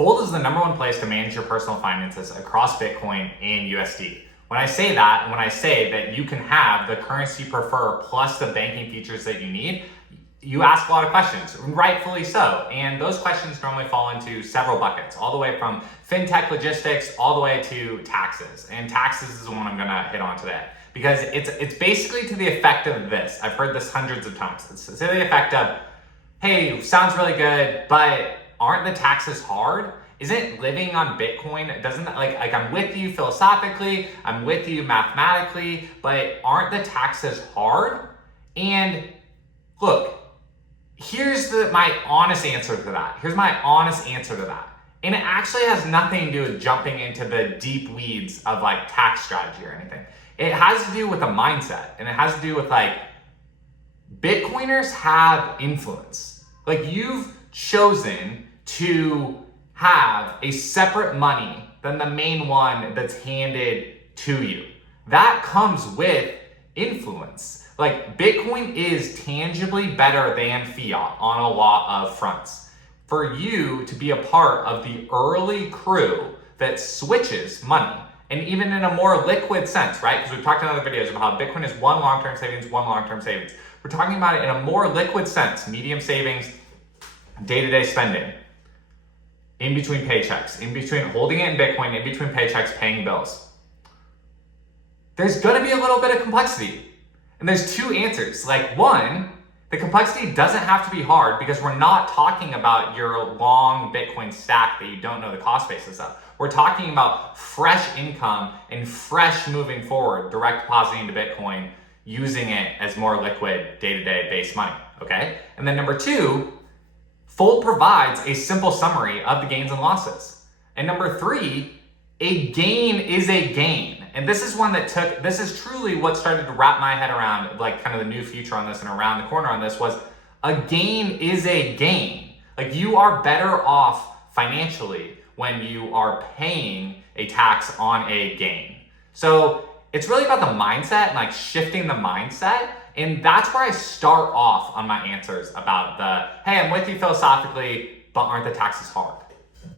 Fold is the #1 place to manage your personal finances across Bitcoin and USD. When I say that, and when I say that you can have the currency you prefer plus the banking features that you need, you ask a lot of questions, rightfully so. And those questions normally fall into several buckets, all the way from fintech logistics, all the way to taxes. And taxes is the one I'm gonna hit on today, because it's basically to the effect of this. I've heard this hundreds of times. It's to the effect of, hey, sounds really good, but aren't the taxes hard? Isn't living on Bitcoin, doesn't that, like I'm with you philosophically, I'm with you mathematically, but aren't the taxes hard? And look, here's my honest answer to that. And it actually has nothing to do with jumping into the deep weeds of like tax strategy or anything. It has to do with a mindset, and it has to do with like, Bitcoiners have influence. Like, you've chosen to have a separate money than the main one that's handed to you. That comes with influence. Like, Bitcoin is tangibly better than fiat on a lot of fronts. For you to be a part of the early crew that switches money, and even in a more liquid sense, right? Because we've talked in other videos about how Bitcoin is one long-term savings, one long-term savings. We're talking about it in a more liquid sense, medium savings, day-to-day spending, in between paychecks, in between holding it in Bitcoin, in between paychecks, paying bills. There's gonna be a little bit of complexity. And there's two answers. Like, one, the complexity doesn't have to be hard, because we're not talking about your long Bitcoin stack that you don't know the cost basis of. We're talking about fresh income and fresh moving forward, direct depositing into Bitcoin, using it as more liquid day-to-day based money, okay? And then number two, Fold provides a simple summary of the gains and losses. And number three, a gain is a gain. And this is one that this is truly what started to wrap my head around, like kind of the new future on this and around the corner on this, was a gain is a gain. Like, you are better off financially when you are paying a tax on a gain. So it's really about the mindset and like shifting the mindset. And that's where I start off on my answers about the, hey, I'm with you philosophically, but aren't the taxes hard?